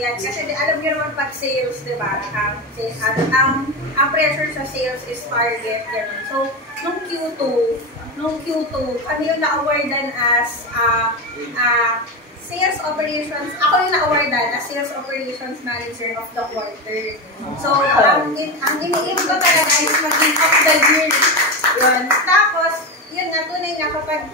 Yan, kasi alam niyo naman pag sales, di ba? Ang pressure sa sales is target. Ganun. So, nung Q2, kami yung na-awardan as sales operations, ako yung na-awardan as sales operations manager of the quarter. So, ang iniim ko talaga is maging of the year. Yun. Tapos, yun nga, tunay nga kapag,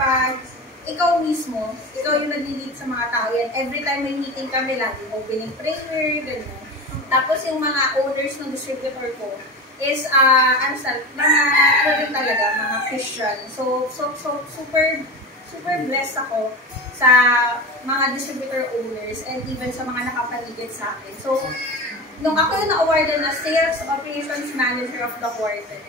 pag ikaw mismo, ikaw yung nag-lead sa mga tao yan. Every time may meeting kami, lagi opening prayer, gano'n. Tapos yung mga owners ng distributor ko is, mga rin talaga, mga Christian. So super blessed ako sa mga distributor owners and even sa mga nakapaligid sa akin. So, nung ako yung na-awardan na Sales Operations Manager of the Quarter,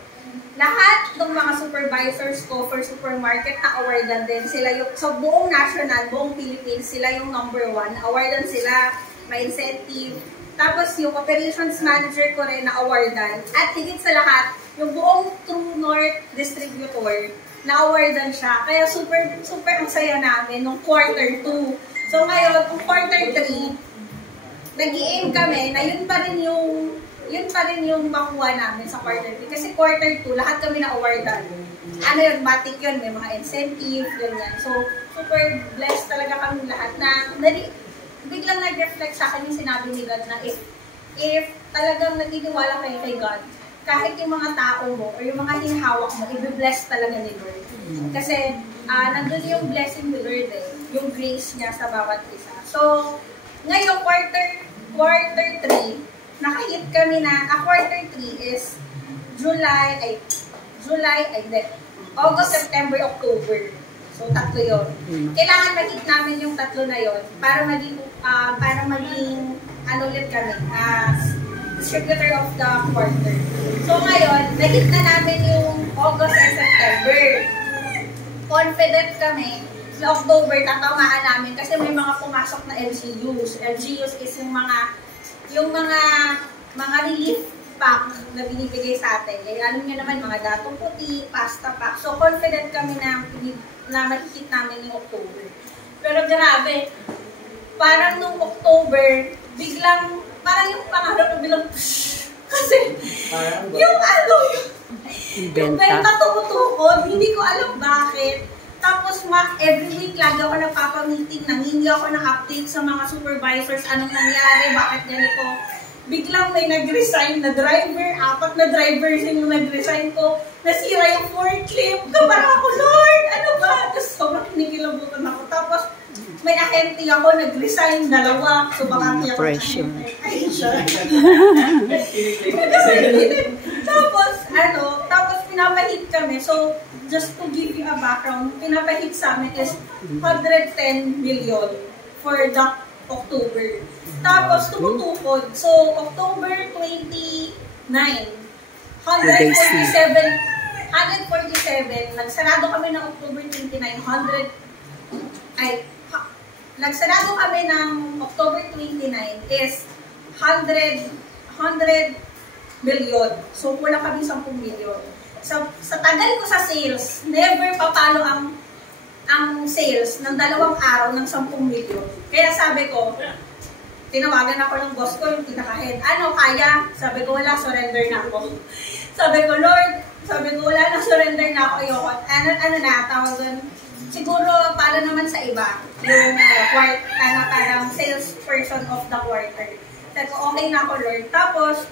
lahat ng mga supervisors ko for supermarket na awardan din sila yung, so buong national, buong Philippines, sila yung #1. Awardan sila, may incentive. Tapos yung operations manager ko rin na awardan. At higit sa lahat, yung buong True North distributor na awardan siya. Kaya super ang saya namin nung quarter 2. So ngayon, kung quarter 3, nag-i-aim kami na yun pa rin yung makuha namin sa quarter 3. Kasi quarter 2, lahat kami na-awardan. Ano yun, matik yun, may mga incentive, ganyan. So, super blessed talaga kami lahat na biglang nag-reflect sa akin yung sinabi ni God na if talagang nagtitiwala kayo kay God, kahit yung mga tao mo or yung mga hinahawak mo, i-bless talaga ni Lord. Kasi, nandun yung blessing ni Lord yung grace niya sa bawat isa. So, ngayon, quarter 3, nakahit kami na, quarter 3 is August, September, October. So, tatlo yun. Kailangan mag-hit namin yung tatlo na yun para maging ulit kami as distributor of the quarter. So, ngayon, nag-hit na namin yung August and September. Confident kami sa October, tatamaan namin kasi may mga pumasok na LGUs. LGUs is yung mga relief pack na binibigay sa atin. Eh, alam niyo naman, mga datong puti, pasta pack. So, confident kami na makikita namin yung October. Pero grabe, parang nung October, biglang, parang yung pangarap na bilang, kasi, yung benta tumutukod, hindi ko alam bakit. Tapos, every week, lagi ako nagpapamiting, nangingi ako ng update sa mga supervisors, anong nangyari, bakit ganito. Biglang may nag-resign na driver, 4 na drivers yung nag-resign ko, nasira yung forklift, parang ako, Lord, ano ba? Tapos sobrang kinikilabutan ako. Tapos may ahente ako, nag-resign, 2, so baka tiyak ako. Tapos pinapahit kami, so just to give you a background, pinapahit sa amin is 110 million for the October. Tapos, tumutukod. So, October 29, 147, nagsarado kami ng October 29, nagsarado kami ng October 29 is 100 million. So, kulang kami 10 million. Sa tagal ko sa sales, never papalo ang sales ng 2 araw ng 10 million. Kaya sabi ko, tinawagan ako ng boss ko, yung pinaka-head. Ano, kaya? Sabi ko, wala, surrender na ako. Sabi ko, Lord, wala na, surrender na ako. Ayoko. Ano na, tawag doon. Siguro, para naman sa iba, yung parang sales person of the quarter. Sabi ko, okay na ako, Lord. Tapos,